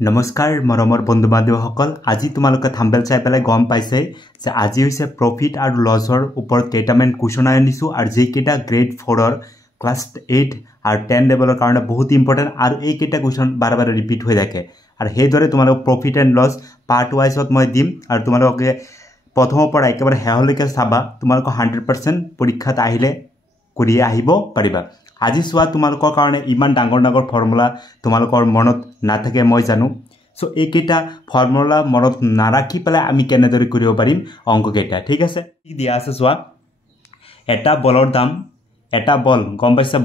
নমস্কাৰ মৰমৰ বন্ধু বান্ধৱীসকল আজি তোমালোকে থাম্বনেল চাই পেলাই গম পাইছে যে আজি হৈছে প্ৰফিট আৰু লছৰ ওপৰত কেইটামান কুৱেশ্যন আনিছো আৰু যেইকেইটা গ্ৰেড 4 ৰ ক্লাছ 8 আৰু 10 লেভেলৰ কাৰণে বহুত ইম্পৰ্টেন্ট আৰু এইকেইটা কুৱেশ্যন বাৰে বাৰে ৰিপিট হৈ থাকে আৰু হেইদৰে তোমালোক প্ৰফিট এণ্ড লছ পাৰ্ট ওয়াইজত মই দিম আৰু তোমালোকে প্ৰথমৰ পৰা একেবাৰে হেহলৈকে চাবা তোমালোক 100% পৰীক্ষাত আহিলে কৰি আহিব পাৰিবা আজি সোৱা তোমালোকৰ কাৰণে ইমান ডাঙৰ ফৰ্মুলা তোমালোকৰ মনত নাথাকে মই জানো সো এইকেইটা ফৰ্মুলা মনত নাৰাখি পেলাই আমি কেনেদৰে কৰিব পাৰিম অংককেইটা ঠিক আছে কি দিয়া আছে সোৱা এটা বলৰ দাম এটা বল গম পাইছে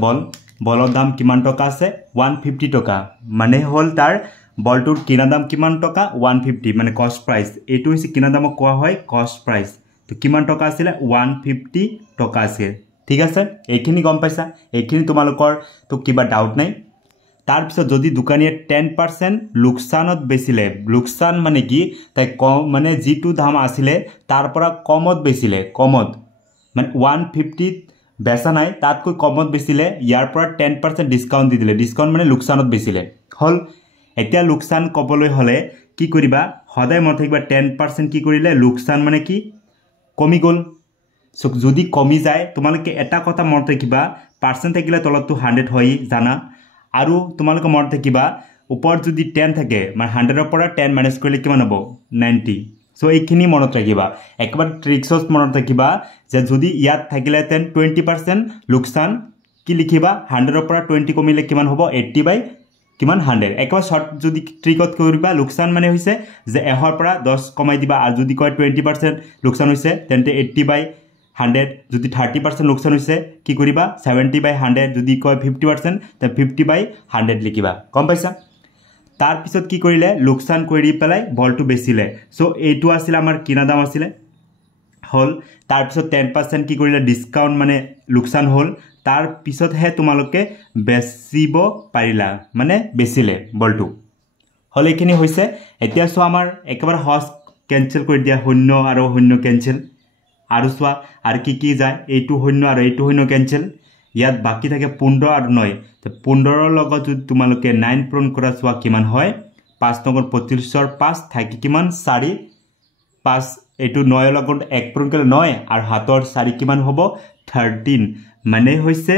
বলৰ দাম কিমান টকা আছে 150 টকা মানে হল তাৰ বলটোৰ কিনা দাম কিমান টকা 150 মানে কস্ট প্ৰাইস এটো হৈছে কিনা দামক কোৱা হয় কস্ট প্ৰাইস তো কিমান টকা আছিল 150 টকা আছে ঠিক আছে এইখিনি গম পাইছা এইখিনি তোমালোকৰ তো কিবা ডাউট নাই তাৰ পিছত যদি দোকানীয়ে 10% লোকসানত বেচিলে লোকসান মানে কি তাই কম মানে জিটো দাম আছিল তাৰ পৰা কমত বেচিলে কমত মানে 150 বেচা নাই তাতকৈ কমত বেচিলে ইয়াৰ পৰা 10% ডিসকাউন্ট দি দিলে ডিসকাউন্ট মানে লোকসানত বেচিলে হল এতিয়া লোকসান কবলৈ হলে কি কৰিবা সদায় মন থাকিবা 10% কি কৰিলে লোকসান মানে কি কমি গল সো যদি কমি যায় তোমালোকে এটা কথা মনত ৰাখিবা পাৰ্সেন্ট থাকিলে তলতো 100 হয় জানা আৰু তোমালোকে মনত ৰাখিবা ওপৰত যদি 10 থাকে মানে 100 ৰ পৰা 10 মাইনাস কৰিলে কিমান হ'ব 90 সো এইখিনি মনত ৰাখিবা একবাৰ ট্ৰিক্সত মনত ৰাখিবা যে যদি ইয়াত থাকিলে 20% লোকসান কি লিখিবা 100 ৰ পৰা 20 কমিলে কিমান হ'ব 80 বাই কিমান 100 একবাৰ শৰ্ট যদি ট্ৰিকত কৰিবা লোকসান মানে হৈছে যে 1 ৰ পৰা 10 কমাই দিবা আৰু যদি কয় 20% লোকসান হৈছে তেন্তে 80 বাই 100 যদি 30% লোকসান হৈছে কি কৰিবা 70 বাই 100 যদি কয় 50% তে 50 বাই 100 লিখিবা গম পাইছা তাৰ পিছত কি কৰিলে লোকসান কৰি পেলাই বলটো বেচিলে সো এইটো আছিল আমাৰ কিনা দাম আছিল হল তাৰ পিছত 10% কি কৰিলে ডিসকাউন্ট মানে লোকসান হল তাৰ পিছত হে তোমালোকে বেচিব পাৰিলা মানে বেচিলে বলটো হল এইখিনি হৈছে এতিয়া সো আমাৰ একেবাৰে হস কেনসেল কৰি দিয়া শূন্য আৰু শূন্য কেনসেল আৰু সোৱা আৰু কি যায় এইটো শূন্য আৰু এইটো শূন্য কেনসেল ইয়াত বাকি থাকে 15 আৰু 9 তে 15 ৰ লগত যদি তোমালোকে 9 পূৰণ কৰা সোৱা কিমান হয় 5 নম্বৰ 25 ৰ 5 থাকি কিমান 4 5 এইটো 9 ৰ লগত 1 পূৰণ কৰিলে 9 আৰু হাতৰ 4 কিমান হ'ব 13 মানে হৈছে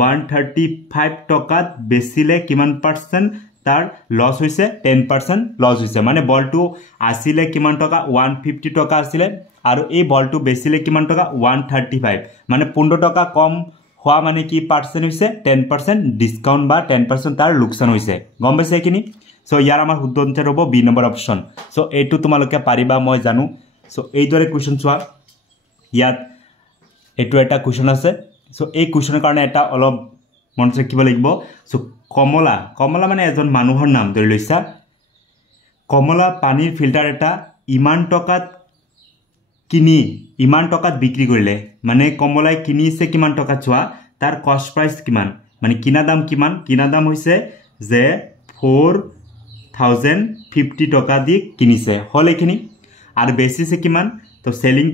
135 টকাত বেচিলে কিমান পার্সেন্ট তাৰ লস হৈছে 10% লস হৈছে মানে বলটো আসিলে কিমান টকা 150 টকা আসিলে আৰু এই বলটো বেচিলে কিমান টকা 135 মানে 15 টকা কম হোৱা মানে কি পাৰ্সেন্ট হৈছে 10% ডিসকাউন্ট বা 10% তাৰ লোকসান হৈছে গম পাইছে কিনি সো ইয়াৰ আমাৰ শুদ্ধ আনসাৰ হ'ব বি নম্বৰ অপচন সো এইটো তোমালোকে পাৰিবা মই জানো সো এই দৰে কোৱেশ্চন চোৱা ইয়াত এইটো এটা কোৱেশ্চন আছে সো এই কোৱেশ্চনৰ কাৰণে এটা অলপ মনত ৰাখিব লাগিব সো কমলা মানে এজন মানুহৰ নাম ধৰি লৈছা কমলা পানীৰ ফিল্টাৰ এটা ইমান টকাত কিনি ইমান টকাত বিক্ৰী কৰিলে মানে কমলাই কিনিছে কিমান টকা চোৱা তাৰ কস্ট প্ৰাইস কিমান মানে কিনা দাম হৈছে যে 4050 টকা দি কিনিছে হল এইখিনি আৰু বেচিছে কিমান তো সেলিং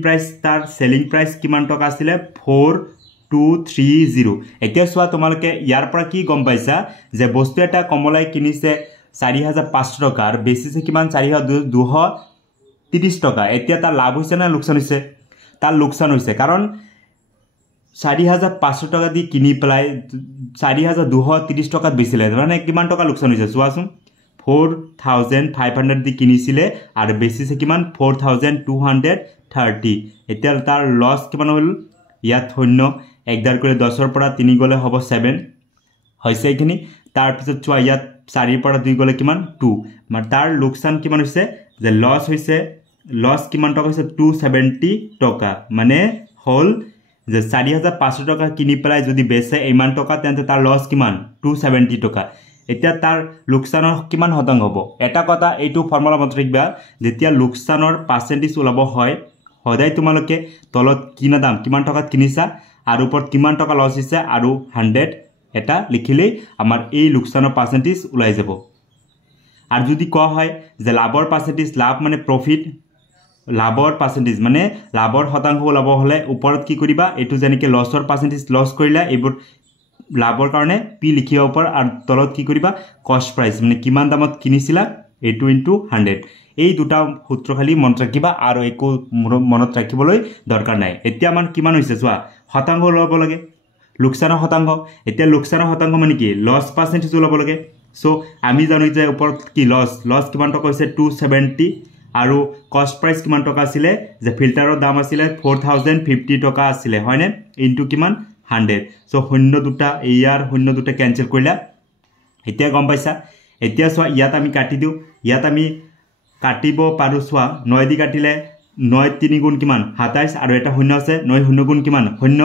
প্ৰাইস কিমান টকা আছিল 4230 এতিয়া সোৱা তোমালোকে ইয়াৰ পৰা কি গম পাইছা যে বস্তু এটা কমলাই কিনিছে 4500 টকা আৰু বেচিছে কিমান 4230 টকা এতিয়া তাৰ লাভ হৈছে না লোকসান হৈছে তাৰ লোকসান হৈছে কাৰণ 4500 টকা দি কিনি পেলাই 4230 টকাত বেচিলে মানে কিমান টকা লোকসান হৈছে সোৱাচোন 4500 দি কিনিছিলে আৰু বেচিছে কিমান 4230 এতিয়া তাৰ লস কিমান হল ইয়াত শূন্য একদাৰ কৰি 10 ৰ পৰা 3 গলে হ'ব 7 হৈছে এইখিনি তাৰ পিছত চোৱা ইয়াত 4 ৰ পৰা 2 গলে কিমান 2 মানে তাৰ লোকসান কিমান হৈছে যে লস কিমান টকা হৈছে 270 টকা মানে হল যে 4500 টকা কিনি পেলাই যদি বেচে ইমান টকা তেন্তে তাৰ লস কিমান 270 টকা এতিয়া তাৰ লোকসানৰ কিমান শতাংশ হ'ব এটা কথা এইটো ফৰ্মুলা মনত ৰাখিবা যেতিয়া লোকসানৰ পার্সেন্টেজ ওলাব হয় সদায় তোমালোকে তলত কিনা দাম কিমান টকাত কিনিছা আৰু ওপৰত কিমান টকা লস হৈছে আৰু 100 এটা লিখিলে আমাৰ এই লোকসানৰ পাৰ্সেন্টেজ ওলাই যাব আৰু যদি কোৱা হয় যে লাভৰ পাৰ্সেন্টেজ লাভ মানে প্ৰফিট লাভৰ পাৰ্সেন্টেজ মানে লাভৰ শতাংশ ওলাব হলে ওপৰত কি কৰিবা এটো যেনেকে লসৰ পাৰ্সেন্টেজ লস কৰিলা এইবোৰ লাভৰ কাৰণে পি লিখিব পাৰ আৰু তলত কি কৰিবা কস্ট প্ৰাইস মানে কিমান দামত কিনিছিলা এইটো ইনটু 100 এই দুটা সূত্ৰ খালি মনত ৰাখিবা আৰু একো মনত ৰাখিবলৈ দৰকাৰ নাই এতিয়া আমাৰ কিমান হৈছে চোৱা শতাংশ ল'ব লাগে লোকসানৰ শতাংশ এতিয়া লোকসানৰ শতাংশ মানে কি লছ পাৰ্চেন্টেজ ল'ব লাগে সো আমি জানো যে ওপৰত কি লছ কিমান টকা হৈছে 270 আৰু কষ্ট প্ৰাইস কিমান টকা আছিল যে ফিল্টাৰৰ দাম আছিল 4050 টকা আছিল হয়নে ইনটু কিমান 100 সো শূন্য দুটা ইয়াৰ শূন্য দুটা কেনসেল কৰিলা এতিয়া গম পাইছা এতিয়া চোৱা ইয়াত আমি কাটি দিও ইয়াত আমি কাটিব পাৰো চোৱা 9 দি কাটিলে 9 3 গুণ কিমান 27 আৰু এটা শূন্য আছে 9 শূন্য গুণ কিমান শূন্য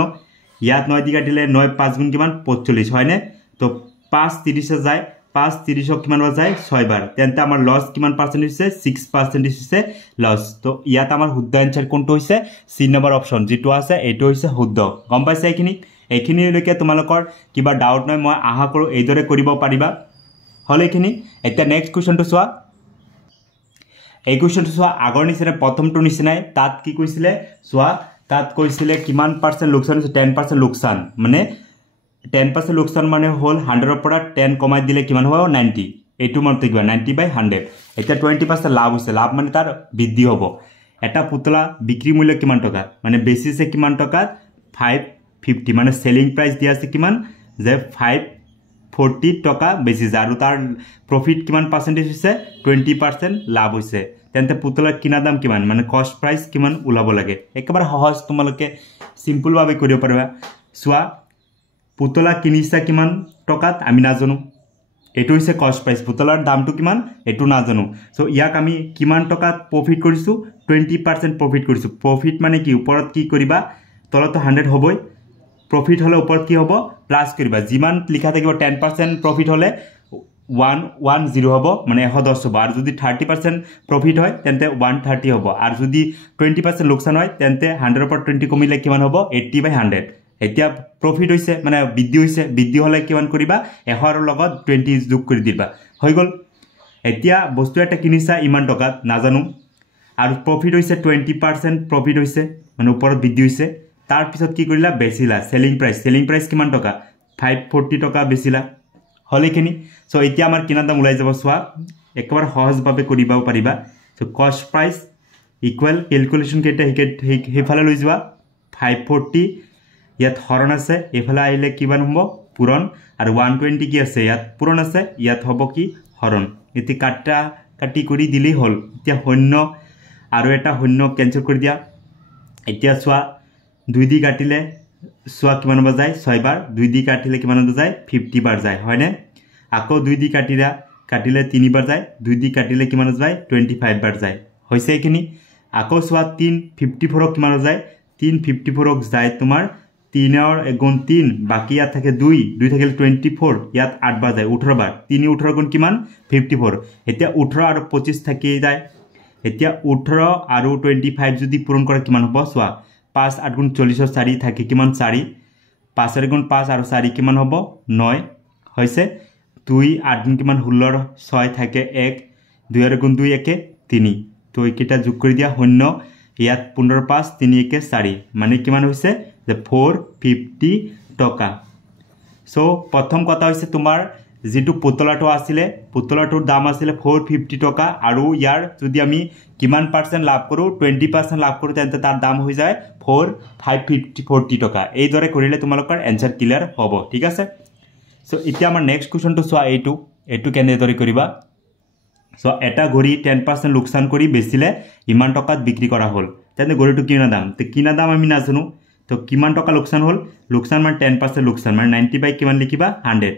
ইয়াত 9 দি কাটিলে 9 5 গুণ কিমান 45 হয়নে তো 5 30 যায় 5 30 কিমান হৈ যায় 6 বাৰ তেন্তে আমাৰ লস কিমান পাৰ্সেন্ট হৈছে 6% হৈছে লস তো ইয়াত আমাৰ শুদ্ধ আনসাৰ কোনটো হৈছে সি নম্বৰ অপচন যেটো আছে এটো হৈছে শুদ্ধ গম পাইছা এইখিনি লৈকে তোমালোকৰ কিবা ডাউট নাই মই আহা কৰো এইদৰে কৰিব পাৰিবা হলে এইখিনি এতিয়া নেক্সট কোৱেশ্চনটো চোৱা এই কোৱেশ্চনটো চোৱা আগৰ নিচিনা প্ৰথমটো নিচিনাই তাত কি কৈছিলে চোৱা তাত কৈছিলে কিমান পার্সেন্ট লোকসান হৈছে 10% লোকসান মানে 10% লোকসান মানে হল 100 পৰা 10 কমাই দিলে কিমান হ'ব 90 এইটো মতে কিবা 90/100 এটা 20% লাভ হৈছে লাভ মানে তাৰ বৃদ্ধি হ'ব এটা পুতলা বিক্ৰী মূল্য কিমান টকা মানে বেচিছে কিমান টকা 550 মানে সেলিং প্ৰাইস দিয়া আছে কিমান যে 540 টকা বেচিছে আৰু তাৰ প্ৰফিট কিমান পাৰ্সেন্টেজ হৈছে 20% লাভ হৈছে তেন্তে পুতলাৰ কিনা দাম কিমান মানে কষ্ট প্ৰাইস কিমান উলাব লাগে একেবাৰে সহজ তোমালোকে সিম্পল ভাবে কৰিব পাৰিবা সোৱা পুতলা কিনিছা কিমান টকাত আমি নাজানো এটো হৈছে কষ্ট প্ৰাইস পুতলাৰ দামটো কিমান এটো নাজানো সো ইয়াক আমি কিমান টকাত প্ৰফিট কৰিছো 20% প্ৰফিট কৰিছো প্ৰফিট মানে কি ওপৰত কি কৰিবা তলত 100 হ'বই প্ৰফিট হলে ওপৰত কি হ'ব প্লাস কৰিবা যিমান লিখা থাকিব 10% প্ৰফিট হলে 110 হ'ব মানে 110 হ'ব আৰু যদি 30% প্ৰফিট হয় তেন্তে 130 হ'ব আৰু যদি 20% লোকসান হয় তেন্তে 100 পৰা 20 কমিলে কিমান হ'ব 80/100 এতিয়া প্ৰফিট হৈছে মানে বৃদ্ধি হলে কিমান কৰিবা 100 ৰ লগত 20 যোগ কৰি দিবা হৈ গল এতিয়া বস্তু এটা কিনিছা ইমান টকাত নাজানো আৰু প্ৰফিট হৈছে 20% প্ৰফিট হৈছে মানে ওপৰত বৃদ্ধি হৈছে তাৰ পিছত কি কৰিলা বেচিলা সেলিং প্ৰাইস কিমান টকা 540 টকা বেচিলা হলেখিনি সো এতিয়া আমাৰ কিনা দাম উলাই যাব সোৱা একবাৰ সহজ ভাবে কৰিবা পাৰিবা সো কষ্ট প্ৰাইস ইকুৱেল ক্যালকুলেশন কেটা হেফালে লৈ যোৱা 540 ইয়াত হৰণ আছে এফালে আহিলে কিমান হ'ব পূৰণ আৰু 120 কি আছে ইয়াত পূৰণ আছে ইয়াত হ'ব কি হৰণ এতি কাটি কৰি দিলেই হল এতিয়া শূন্য আৰু এটা শূন্য কেনসেল কৰি দিয়া এতিয়া সোৱা 2 দি কাটিলে সোৱা কিমান হ'ব যায় 6 বাৰ 2 দি কাটিলে কিমান হ'ব যায় 50 বাৰ যায় হয়নে আকৌ 2 দি কাটিলে 3 বাৰ যায় 2 দি কাটিলে কিমান হৈ যায় 25 বাৰ যায় হৈছে এইখিনি আকৌ সোৱা 354 কিমান হৈ যায় 354 যায় তোমাৰ 3 और 3 बाकी यात থাকে 2 থাকিল 24 ইয়াত 8 বাৰ যায় 18 বাৰ 3 18 গুণ কিমান 54 এতিয়া 18 আৰু 25 থাকি যায় এতিয়া 18 আৰু 25 যদি পূৰণ কৰে কিমান হ'ব সোৱা 5 8 গুণ 40 4 থাকে কিমান 4 5 গুণ 5 আৰু 4 কিমান হ'ব 9 হৈছে 2 8 গুণ কিমান 16 6 থাকে 1 2 গুণ 2 1 3 তো এইকেইটা যোগ কৰি দিয়া শূন্য ইয়াত 15 5 3 1 4 মানে কিমান হৈছে যে 450 টকা সো প্ৰথম কথা হৈছে তোমাৰ যেটো পুতলাটো আছিল পুতলাটোৰ দাম আছিল 450 টকা আৰু ইয়াৰ যদি আমি কিমান পাৰ্সেন্ট লাভ কৰো 20% লাভ কৰো তেন্তে তাৰ দাম হৈ যায় 540 টকা এই দৰে কৰিলে তোমালোকৰ আনসাৰ ক্লিয়াৰ হ'ব ঠিক আছে সো এতিয়া আমাৰ নেক্সট কোৱেশ্চনটো চোৱা এইটো কেনে দৰে কৰিবা সো এটা ঘড়ি 10% লোকসান কৰি বেচিলে ইমান টকাত বিক্ৰী কৰা হ'ল তেন্তে ঘড়িটো কিনা দাম আমি নাজানো তো কিমান টকা লোকসান হল লোকসান মানে 10% লোকসান মানে 90 বাই কিমান লিখিবা 100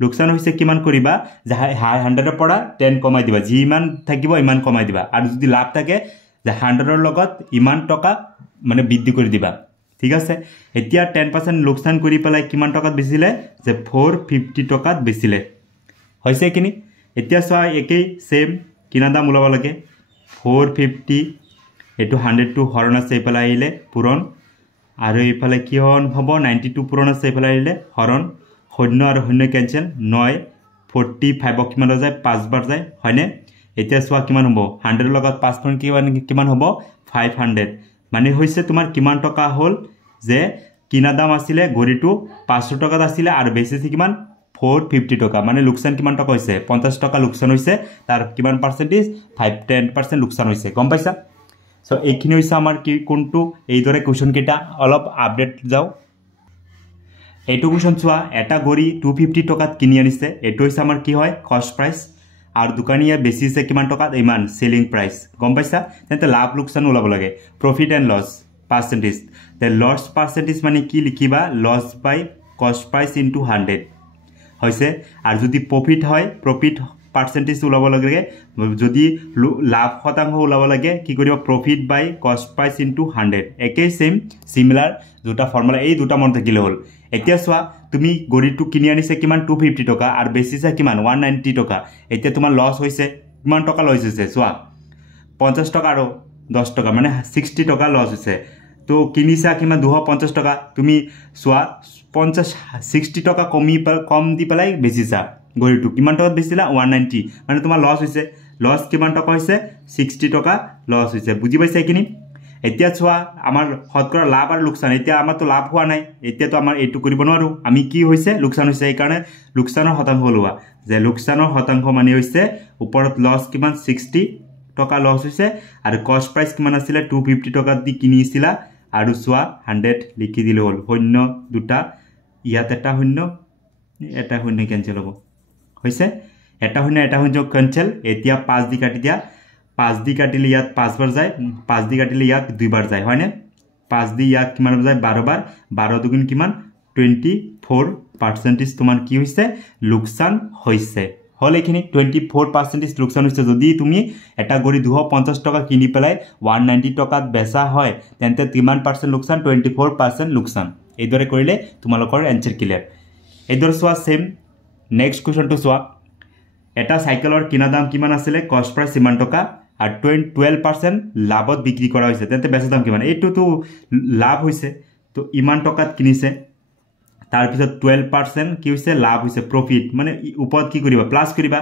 লোকসান হৈছে কিমান কৰিবা 100 ৰ পৰা 10 কমাই দিবা যিমান থাকিব ইমান কমাই দিবা আৰু যদি লাভ থাকে যে 100 ৰ লগত ইমান টকা মানে বৃদ্ধি কৰি দিবা ঠিক আছে এতিয়া 10% লোকসান কৰি পেলাই কিমান টকাত বেচিলে যে 450 টকাত বেচিলে হৈছে কিনি এতিয়া চোৱা একেই সেম কিনা দাম উলাব লাগে 450 এটো 100 টু হৰণ আছে এফালে আহিলে পূৰণ আৰু এফালে কি হ'ব 92 পূৰণ আছে এফালে আহিলে হৰণ শূন্য আৰু শূন্য কেনসেল 9 45 কিমান হৈ যায় 5 বাৰ যায় হয়নে এতিয়া চোৱা কিমান হ'ব 100 ৰ লগত 5 পূৰণ কিমান হ'ব 500 মানে হৈছে তোমাৰ কিমান টকা হ'ল যে কিনা দাম আছিল ঘড়িটো 500 টকাত আছিল আৰু বেচিছে কিমান 450 টকা মানে লোকসান কিমান টকা হৈছে 50 টকা লোকসান হৈছে তাৰ কিমান পাৰ্সেন্টেজ 5-10% লোকসান হৈছে গম পাইছা সো এইখিনি হৈছে আমাৰ কি কোনটো এইদৰে কোৱেশ্চন কেটা অলপ আপডেট যাও এইটো কোৱেশ্চন চোৱা এটা গড়ি 250 টকাত কিনি আনিছে এটো হৈছে আমাৰ কি হয় কষ্ট প্ৰাইস আর দোকানীয়ে বেচিছে কিমান টকাত ইমান সেলিং প্রাইস গম পাইছা তেন্তে লাভ লোকসান ওলাব লাগে প্রফিট এন্ড লস পার্সেন্টেজ তে লস পার্সেন্টেজ মানে কি লিখিবা লস বাই কস্ট প্রাইস ইনটু 100 হইছে আর যদি প্রফিট হয় প্রফিট পার্সেন্টেজ ওলাব লাগে যদি লাভ শতাংশ ওলাব লাগে কি করিবা প্রফিট বাই কস্ট প্রাইস ইনটু 100 একেই সেম সিমিলার দুটা ফর্মুলা এই দুটা মন থাকিলে হল এতিয়া সোয়া তুমি গড়িটো কিনি আনিছে কিমান 250 টকা আর বেচিছে কিমান 190 টকা এতিয়া তোমার লস হইছে কিমান টকা লস হইছে সোয়া 50 টাকা আর 10 টাকা মানে 60 টাকা লস হইছে তো কিনিছা কিমান 250 টাকা তুমি সোয়া 60 টাকা কম দি পেলাই বেচিছা গড়িটো কিমান টাকাত বেচিলা 190 মানে তোমার লস হইছে লস কিমান টাকা হইছে 60 টাকা লস হইছে বুঝি পাইছা কিনি এতিয়া চোৱা আমাৰ হতকৰা লাভ আৰু লোকসান এতিয়া আমাৰ তো লাভ হোৱা নাই এতিয়া তো আমাৰ এটু কৰিব নোৱাৰো আমি কি হৈছে লোকসান হৈছে এই কাৰণে লোকসানৰ শতাংশ লোৱা যে লোকসানৰ শতাংশ মানে হৈছে ওপৰত লস কিমান 60 টকা লস হৈছে আৰু কষ্ট প্ৰাইস কিমান আছিল 250 টকা দি কিনিছিলা আৰু চোৱা 100 লিখি দিলে হল শূন্য দুটা ইয়াত এটা শূন্য কেনসেল হ'ব হৈছে এটা শূন্য কেনসেল এতিয়া 5 দি কাটি দিয়া 5 দি কাটিলে ইয়াত 5 বাৰ যায় 5 দি কাটিলে ইয়াত 2 বাৰ যায় হয়নে 5 দি ইয়াত কিমান যায় 12 বাৰ 12 দুগুণ কিমান 24% তোমাৰ কি হৈছে লোকসান হৈছে হল এখিনি 24% লোকসান হৈছে যদি তুমি এটা গড়ি 250 টকা কিনি পেলাই 190 টকাত বেচা হয় তেন্তে কিমান পার্সেন্ট লোকসান 24% লোকসান এইদৰে কৰিলে তোমালোকৰ এনসাৰ ক্লিয়াৰ এইদৰে সোয়া সেম নেক্সট কোৱেশ্চনটো সোয়া এটা সাইকেলৰ কিনা দাম কিমান আছিল কষ্ট প্ৰাইস ইমান টকা আর 12% লাভত বিক্রি করা হয়েছে তেন্তে বেচা দাম কিমান এইটো তো লাভ হয়েছে তো ইমান টকাত কিনিছে তার পিছত 12% কি হইছে লাভ হইছে প্রফিট মানে উপর কি করিবা প্লাস করিবা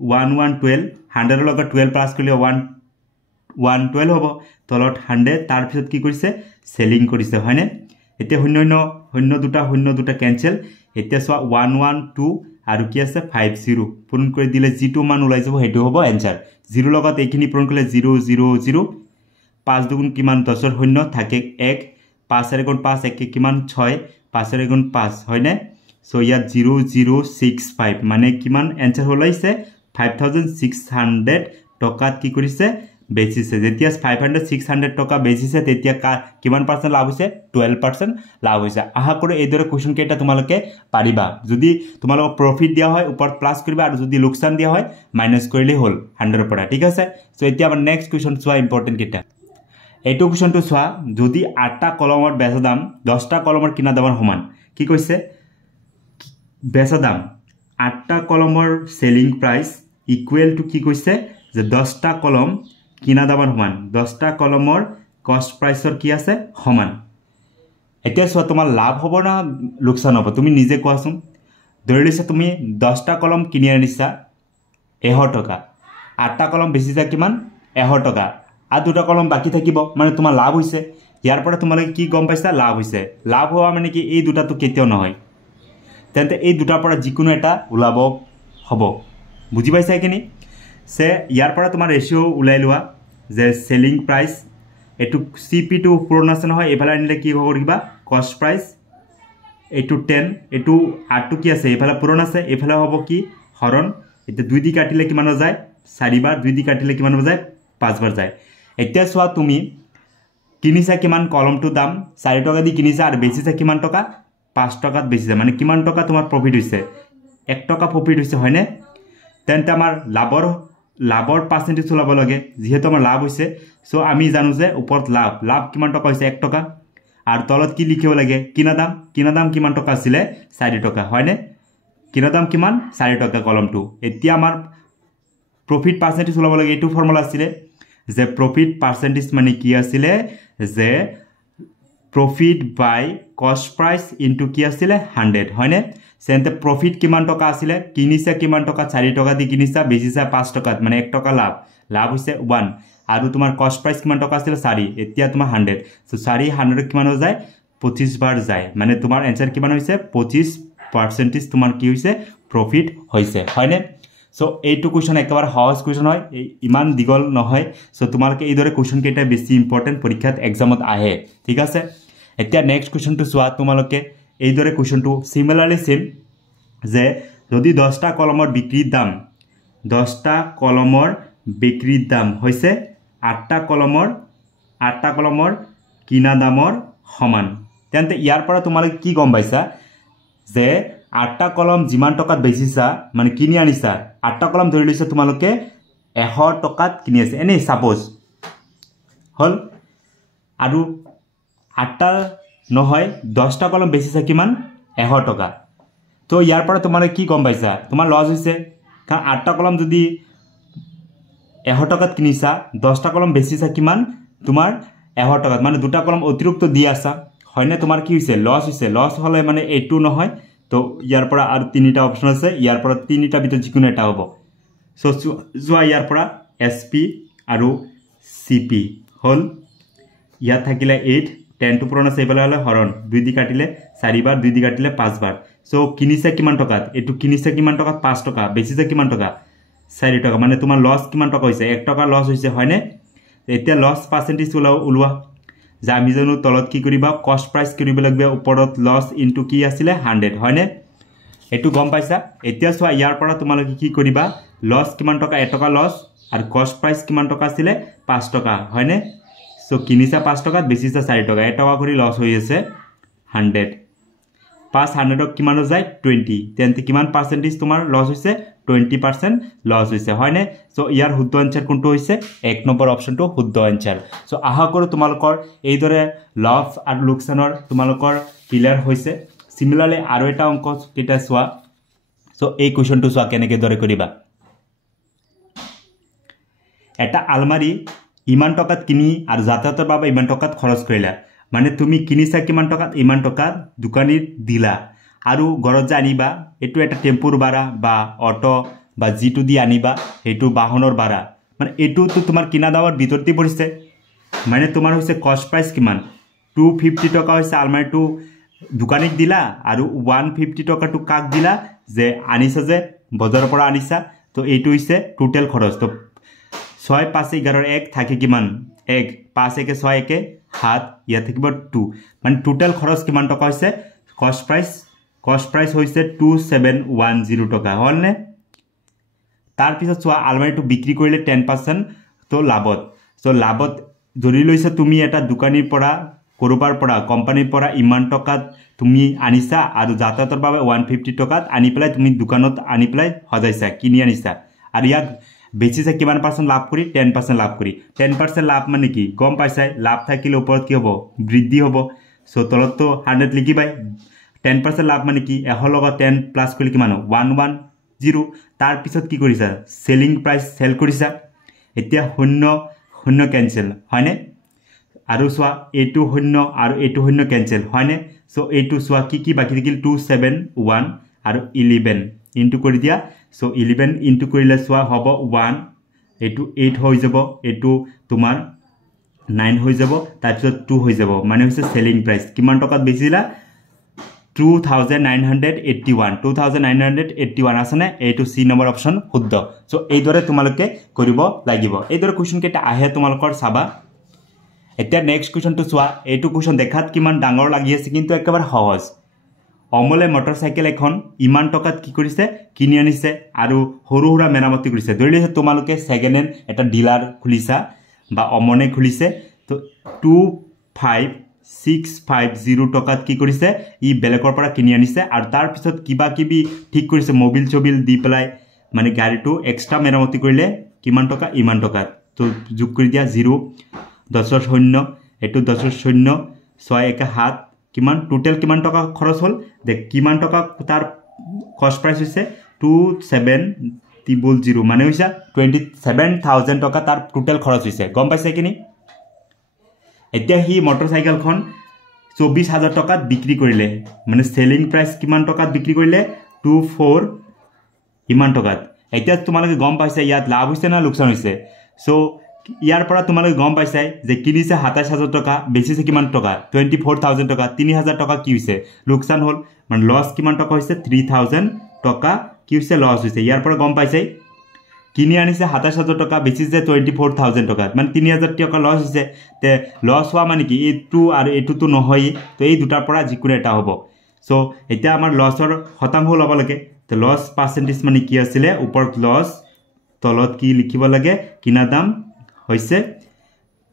1112 100 এর লগে 12 প্লাস করিলে 112 হবে তলত 100 তার পিছত কি কৰিছে সেলিং কৰিছে হয়নে এতে শূন্য দুটা ক্যান্সেল এতে সোয়া 112 আৰু কি আছে 50 পূৰণ কৰি দিলে জিটো মান ওলাই যাব হেতু হ'ব आंसर 0 লগত এইখিনি পূৰণ কৰিলে 000 5 দুগুণ কিমান 10 এর শূন্য থাকে 1 5 এর গুণ 5 1 কিমান 6 5 এর গুণ 5 হয়নে সো ইয়াত 0065 মানে কিমান आंसर হলাইছে 5600 টকাত কি কৰিছে বেচিছে যেতিয়া 500 600 টকা বেচিছে তেতিয়া কিমান পাৰ্সেন্ট লাভ হৈছে 12% লাভ হৈছে আহা কৰে এইদৰে কোৱেশ্চন কেটা তোমালোকে পাৰিবা যদি তোমালোক প্ৰফিট দিয়া হয় উপৰ প্লাস কৰিবা আৰু যদি লোকসান দিয়া হয় মাইনাস কৰিলে হল 100 পৰা ঠিক আছে সো এতিয়া আমাৰ নেক্সট কোৱেশ্চন সোয়া ইম্পৰ্টেন্ট কেটা এইটো কোৱেশ্চনটো সোয়া যদি 8টা কলমৰ বেচা দাম 10টা কলমৰ কিনা দামৰ সমান কি কৈছে বেচা দাম 8টা কলমৰ সেলিং প্ৰাইস ইকুয়াল টু কি কৈছে যে 10টা কলম কিনা দামৰ সমান 10টা কলমৰ কষ্ট প্ৰাইসৰ কি আছে সমান এতিয়া সোয়া তোমাৰ লাভ হ'ব না লোকসান হ'ব তুমি নিজে কোৱাচোন ধৰিলিছা তুমি 10টা কলম কিনি আনিছা 100 টকা 8টা কলম বেচিছা কিমান 100 টকা আর দুটা কলম বাকি থাকিব মানে তোমাৰ লাভ হৈছে ইয়াৰ পৰা তোমালোকে কি গম পাইছা লাভ হৈছে লাভ হোৱা মানে কি এই দুটা তো কেতিয়াও নহয় তেন্তে এই দুটাৰ পৰা যিকোনো এটা ওলাব হ'ব বুজি পাইছা কিনি সে ইয়াৰ পৰা তোমাৰ ৰেশিও উলাই লোৱা যে সেলিং প্ৰাইস এটু সিপি টু পূৰণ আছে নহয় এফালে আনিলে কি হ'ব কিবা কষ্ট প্ৰাইস এটু 10 এটু আটু কি আছে এফালে পূৰণ আছে এফালে হ'ব কি হৰণ এটা 2 দি কাটিলে কিমান যায় 4 বাৰ 2 দি কাটিলে কিমান যায় 5 বাৰ যায় এতিয়া সোয়া তুমি কিনিছা কিমান কলমটো দাম 4 টকা দি কিনিছা আর বেচিছা কিমান টকা 5 টাকাত বেচিছা মানে কিমান টকা তোমার প্রফিট হইছে 1 টাকা প্রফিট হইছে হয়নে তেন্তে আমার লাভৰ পার্সেন্টেজ ওলাব লাগে যেহেতু আমার লাভ হইছে সো আমি জানো যে উপর লাভ কিমান টকা হইছে 1 টাকা আর তলত কি লিখিব লাগে কিনা দাম কিমান টকা আছিল 4 টাকা হয়নে কিনা দাম কিমান 4 টাকা কলমটো এতিয়া আমার প্রফিট পার্সেন্টেজ ওলাব লাগে এটু ফর্মুলা আছিল যে প্রফিট পার্সেন্টেজ মানে কি আছিল যে প্রফিট বাই কষ্ট প্রাইস ইনটু কি আছিল 100 হয়নে সেন্তে প্রফিট কিমান টকা আছিল কিনিছা কিমান টকা 4 টাকা দি কিনিছা বেচিছা 5 টাকাত মানে 1 টাকা লাভ হৈছে 1 আৰু তোমাৰ কষ্ট প্ৰাইস কিমান টকা আছিল 4 এতিয়া তোমাৰ 100 সো 100 কিমান হৈ যায় 25 বাৰ যায় মানে তোমাৰ आंसर কিমান হৈছে 25% তোমাৰ কি হৈছে প্ৰফিট হৈছে হয়নে সো এইটো কোৱেশ্চন একেবাৰে সহজ কোৱেশ্চন হয় ইমান দীঘল নহয় সো তোমালোকে এইদৰে কোৱেশ্চন কেইটা বেছি ইম্পৰ্টেন্ট পৰীক্ষাত এক্সামত আহে ঠিক আছে এতিয়া নেক্সট কোৱেশ্চনটো চোৱা তোমালোকে এইদৰে কোৱেশ্চনটো সিমিলাৰলি সেম যে যদি 10টা কলমৰ বিক্ৰীৰ দাম 10টা কলমৰ বিক্ৰীৰ দাম হৈছে 8টা কলমৰ কিনা দামৰ সমান তেন্তে ইয়াৰ পৰা তোমালোকে কি গম পাইছা যে 8টা কলম যিমান টকাত বেচিছা মানে কিনি আনিছা 8টা কলম ধৰি লৈছা তোমালোকে 100 টকাত কিনি আছে এনে সাপোজ হল আৰু 8টা নহয় 10টা কলম বেচিছা কিমান 100 টকা তো ইয়াৰ পৰা তোমালোকে কি গম পাইছা তোমাৰ লস হৈছে কাৰণ 8টা কলম যদি 100 টকাত কিনিছা 10টা কলম বেচিছা কিমান তোমাৰ 100 টকাত মানে দুটা কলম অতিৰিক্ত দি আছা হয়নে তোমাৰ কি হৈছে লস হলে মানে এইটো নহয় তো ইয়াৰ পৰা আৰু তিনিটা অপচন আছে ইয়াৰ পৰা তিনিটা ভিতৰত যিকোনো এটা হ'ব সো যোৱা ইয়াৰ পৰা এসপি আৰু সিপি হল ইয়াত থাকিলে 8 10 টু পুৰণ আছে এইফালে হলে হৰণ 2 দি কাটিলে 4 বাৰ 2 দি কাটিলে 5 বাৰ সো কিনিছে কিমান টকাত এটো কিনিছে কিমান টকাত 5 টকা বেচিছে কিমান টকা 4 টকা মানে তোমাৰ লস কিমান টকা হৈছে 1 টকা লস হৈছে হয়নে এতিয়া লস পার্সেন্টেজ উলোৱা যে আমি জানো তলত কি কৰিবা কষ্ট প্ৰাইস কৰিব লাগিব ওপৰত লস ইনটু কি আছিল 100 হয়নে এটো গম পাইছা এতিয়া সোৱা ইয়াৰ পৰা তোমালোকে কি কৰিবা লস কিমান টকা 1 টকা লস আৰু কষ্ট প্ৰাইস কিমান টকা আছিল 5 টকা হয়নে সো কিনিছা 5 টকাত বেচিছা 4 টকা 1 টকা কৰি লস হৈ আছে 100 500 কিমান যায় 20 তেন্তে কিমান পার্সেন্টেজ তোমাৰ লস হৈছে 20% লস হৈছে হয়নে সো ইয়াৰ শুদ্ধ আনসাৰ কোনটো হৈছে 1 নম্বৰ অপশনটো শুদ্ধ আনসাৰ সো আশা কৰো তোমালোকৰ এইদৰে লস আৰু লোকসানৰ তোমালোকৰ ক্লিয়াৰ হৈছে সিমিলাৰলি আৰু এটা অংক কেটা সোৱা সো এই কোৱেশ্চনটো সোৱা কেনেকে দৰে কৰিবা এটা আলমাৰি ইমান টকাত কিনি আৰু যাতায়াতৰ বাবে ইমান টকাত খৰচ কৰিলা মানে তুমি কিনিছা কিমান টকাত ইমান টকাত দোকানীৰ দিলা আৰু ঘৰত যে আনিবা এটো এটা টেম্পুৰ ভাড়া বা অটো বা জিটো দি আনিবা হেতু বাহনৰ ভাড়া মানে এটো তো তোমাৰ কিনা দামৰ ভিতৰতে পৰিছে মানে তোমাৰ হৈছে কষ্ট প্ৰাইস কিমান 250 টকা হৈছে আলমাৰিটো দোকানীক দিলা আৰু 150 টকাটো কাক দিলা যে আনিছা যে বজাৰৰ পৰা আনিছা তো এইটো হৈছে টোটাল খৰচ তো 6 5 11 1 থাকে কিমান 1 5 1 6 1 7 ইয়া থাকিব 2 মানে টোটাল খৰচ কিমান টকা হৈছে কষ্ট প্ৰাইস হৈছে 2710 টকা হলনে তাৰ পিছত সোৱা আলমাৰিটো বিক্ৰী কৰিলে 10% তো লাভত সো লাভত ধৰি লৈছা তুমি এটা দোকানীৰ পৰা কৰবাৰ পৰা কোম্পানীৰ পৰা ইমান টকাত তুমি আনিছা আৰু যাতায়াতৰ বাবে 150 টকাত আনি পেলাই তুমি দোকানত আনি পেলাই হজাইছা কিনি আনিছা আৰু ইয়াক বেচিছে কিমান পাৰ্সেন্ট লাভ কৰি 10% লাভ কৰি 10% লাভ মানে কি গম পাইছাই লাভ থাকিলে ওপৰত কি হ'ব বৃদ্ধি হ'ব সো তলত তো 100 লিখিবাই 10% লাভ মানে কি 100 লগত 10 প্লাস কৰিলে কিমান 110 তাৰ পিছত কি কৰিছা সেলিং প্ৰাইস সেল কৰিছা এতিয়া শূন্য ক্যান্সেল হয়নে আৰু সোৱা এটো শূন্য আৰু এটো শূন্য ক্যান্সেল হয়নে সো এটো সোৱা কি বাকি থাকিল 271 আৰু 11 ইনটু কৰি দিয়া সো 11 ইনটু কৰিলে সোৱা হ'ব 1 এটো 8 হৈ যাব এটো তোমাৰ 9 হৈ যাব তাৰ পিছত 2 হৈ যাব মানে হৈছে সেলিং প্ৰাইস কিমান টকাত বেচিলা 2981 আছে এইটো সি নম্বৰ অপশন শুদ্ধ সো এইদৰে তোমালোকে কৰিব লাগিব এইদৰে কোৱেশ্চন কেটা আহে তোমালোকৰ চাবা এতিয়া নেক্সট কোৱেশ্চনটো চোৱা এইটো কোৱেশ্চন দেখাত কিমান ডাঙৰ লাগি আছে কিন্তু একেবাৰে সহজ অমলে মটৰসাইকেল এখন ইমান টকাত কি কৰিছে কিনি আনিছে আৰু হৰু হৰা মেৰামতি কৰিছে ধৰি লৈছে তোমালোকে সেকেন্ড হ্যান্ড এটা ডিলাৰ খুলিছা বা অমনে খুলিছে তো 25650 টকাত কি কৰিছে ই বেলেগৰ পৰা কিনি আনিছে আৰু তাৰ পিছত কিবা কিবি ঠিক কৰিছে মোবিল চবিল দি পেলাই মানে গাড়ীটো এক্সট্ৰা মেৰামতি কৰিলে কিমান টকা ইমান টকা তো যোগ কৰি দিয়া 0 10 শূন্য এটো 10 শূন্য 6 1 7 কিমান টোটাল কিমান টকা খৰচ হল দেখ কিমান টকা তাৰ কষ্ট প্ৰাইস হৈছে 2700 মানে হৈছে 27000 টকা তাৰ টোটাল খৰচ হৈছে গম পাইছে কিনি এতিয়া হি মটৰসাইকেলখন 24000 টকাত বিক্ৰী কৰিলে মানে সেলিং প্ৰাইস কিমান টকাত বিক্ৰী কৰিলে 24 ইমান টকাত এতিয়া তোমালোকে গম পাইছে ইয়াত লাভ হৈছে না লোকসান হৈছে সো ইয়াৰ পৰা তোমালোকে গম পাইছে যে কিনিছে 27000 টকা বেচিছে কিমান টকা 24000 টকা 3000 টকা কি হৈছে লোকসান হল মানে লস কিমান টকা হৈছে 3000 টকা কি হৈছে লছ হৈছে ইয়াৰ পৰা গম পাইছে কিনি আনিছে 27000 টকা বেচিছে 24000 টকা মানে 3000 টকা লছ হৈছে তে লছ হোৱা মানে কি এইটো আৰু এইটোটো নহয় তো এই দুটাৰ পৰা যিকোনো এটা হ'ব সো এতিয়া আমাৰ লছৰ শতাংশ ল'ব লাগে তো লছ পাৰ্সেন্টেজ মানে কি আছিলে ওপৰত লছ তলত কি লিখিব লাগে কিনা দাম হৈছে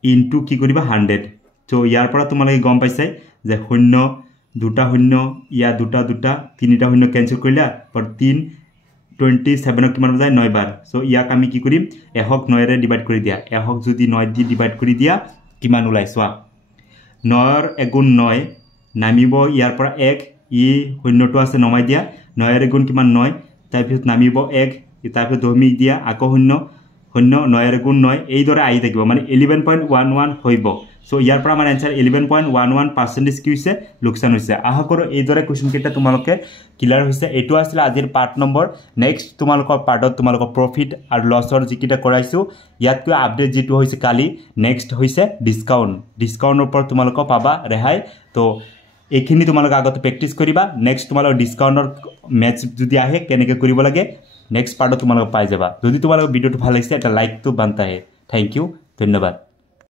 ইনটু কি কৰিবা 100 তো ইয়াৰ পৰা তোমালোকে গম পাইছে যে 0 দুটা 0 ইয়া দুটা তিনিটা 0 ক্যান্সেল কৰিলা পৰ 3 27 কিমান যায় 9 বাৰ সো ইয়াক আমি কি কৰিম 100 9 ৰে ডিভাইড কৰি দিয়া 100 যদি 9 দি ডিভাইড কৰি দিয়া কিমান ওলাই সোৱা 9 ৰ এগুণ 9 নামিব ইয়াৰ পৰা 1 ই শূন্যটো আছে নমাই দিয়া 9 ৰ এগুণ কিমান 9 তাৰপিছত নামিব 1 তাৰপিছত দমি দিয়া আকৌ 0 9 ৰ এগুণ 9 এই দৰে আহি থাকিব মানে 11.11 হইব সো ইয়াৰ পৰা আমাৰ आंसर 11.11% কি হৈছে লোকসান হৈছে আশা কৰো এই দৰে কোৱেশ্চন কেইটা তোমালোকে ক্লিয়াৰ হৈছে এটো আছিল আজিৰ পাৰ্ট নম্বৰ নেক্সট তোমালোকৰ পাৰ্টত তোমালোকৰ প্ৰফিট আৰু লছৰ যিকিটা কৰাইছো ইয়াতকৈ আপডেট যেটো হৈছে কালি নেক্সট হৈছে ডিসকাউন্টৰ ওপৰত তোমালোক পাবা ৰেহাই তো এইখিনি তোমালোক আগতে প্ৰেক্টিস কৰিবা নেক্সট তোমালোক ডিসকাউন্টৰ মেথছ যদি আহে কেনেকৈ কৰিব লাগে নেক্সট পাৰ্টত তোমালোক পাই যাবা যদি তোমালোক ভিডিওটো ভাল লাগিছে এটা লাইক তো বানতা হে থ্যাংক ইউ ধন্যবাদ